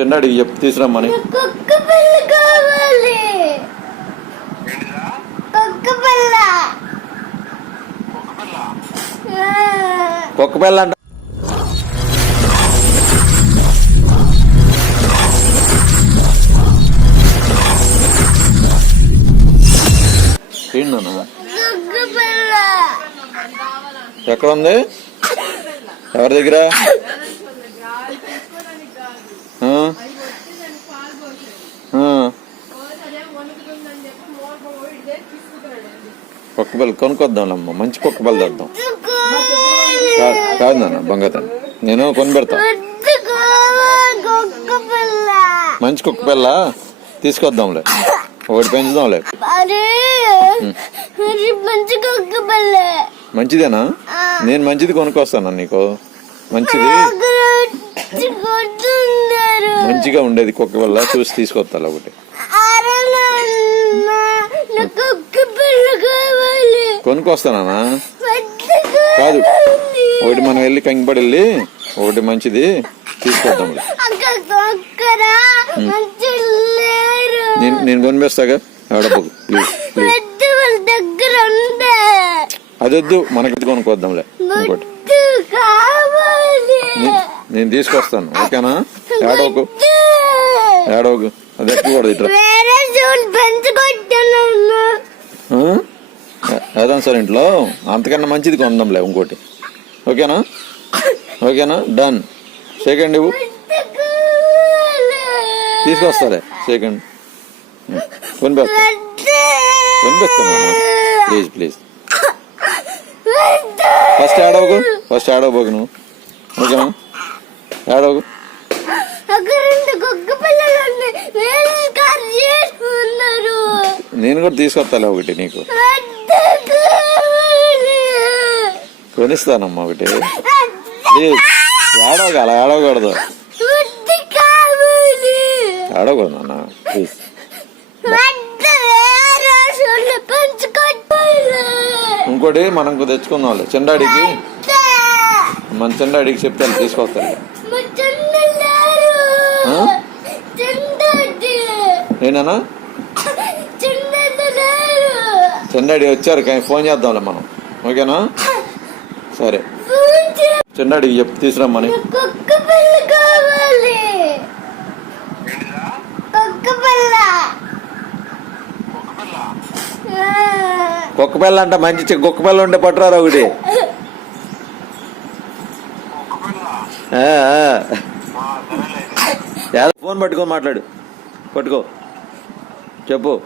చిన్నాడికి చెప్పు తీసుకురమ్మని. కుక్క పిల్ల కావాలి. ఏంటిదా? కుక్క పిల్ల. కుక్క పిల్ల ఆ. కుక్క పిల్ల అంట. ఏంటన్నా? కుక్క పిల్ల. ఎక్కడ ఉంది ఎవరి దగ్గర? కుక్క పిల్ల కొనుక్కొద్దాంలమ్మ మంచి కుక్క పిల్ల తెద్దాం. కాదు నాన్న బంగారం. నేను కొని పెడతా మంచి కుక్క పిల్ల తీసుకొద్దాంలే. ఒకటి పెంచుదాంలే. మంచిదేనా? నేను మంచిది కొనుక్కొస్తాను నీకు? మంచిది? మంచిగా ఉండేది కుక్క పిల్ల చూసి తీసుకొస్తా ఒకటి. కొనుక్కొస్తానా కాదు. ఒకటి మనం వెళ్ళి కంగిపడి వెళ్ళి ఒకటి మంచిది లేరు నేను నేను కొనిపిస్తాగా? ఆడబ్బకు ప్లీజ్ అదొద్దు మనకి కొనుక్కొద్దాంలే ఇంకోటి. నేను తీసుకొస్తాను. ఓకేనా? ఏడవకు. ఏడవకు. అది ఎక్కకూడదు ఇట్లా ఏదాం సార్ ఇంట్లో? అంతకన్నా మంచిది కొందాంలే ఇంకోటి. ఓకేనా? ఓకేనా? డన్ సెకండ్ ఇవ్వు. తీసుకొస్తాలే. సెకండ్ కొనిపిస్తా కొనిపిస్తాను ప్లీజ్ ప్లీజ్ ఫస్ట్ ఏడవకు. ఫస్ట్ ఏడవబోకు నువ్వు. ఓకేనా? ఏడవకు. నేను కూడా తీసుకొస్తాలే ఒకటి నీకు. కొనిస్తానమ్మా ఒకటి. అలా ఏడవకూడదు. నాన్న ప్లీజ్. ఇంకోటి మనం తెచ్చుకుందాంలే చెండాడికి. మన చెండాడికి చెప్తే వాళ్ళు తీసుకొస్తాను మా చిన్న లేరు. ఆ? చిన్నది. నేనా చిన్నది లేరు. చెండాడి వచ్చారు కానీ ఫోన్ చేద్దాంలే మనం. ఓకేనా? సరే. ఫోన్ చే- చెండాడికి చెప్పు తీసుకురమ్మని. కుక్క పిల్ల అంట మంచి కుక్క పిల్ల ఉంటే పట్టురారు ఒకటి. ఫోన్ పట్టుకొని మాట్లాడు. పట్టుకో. చెప్పు.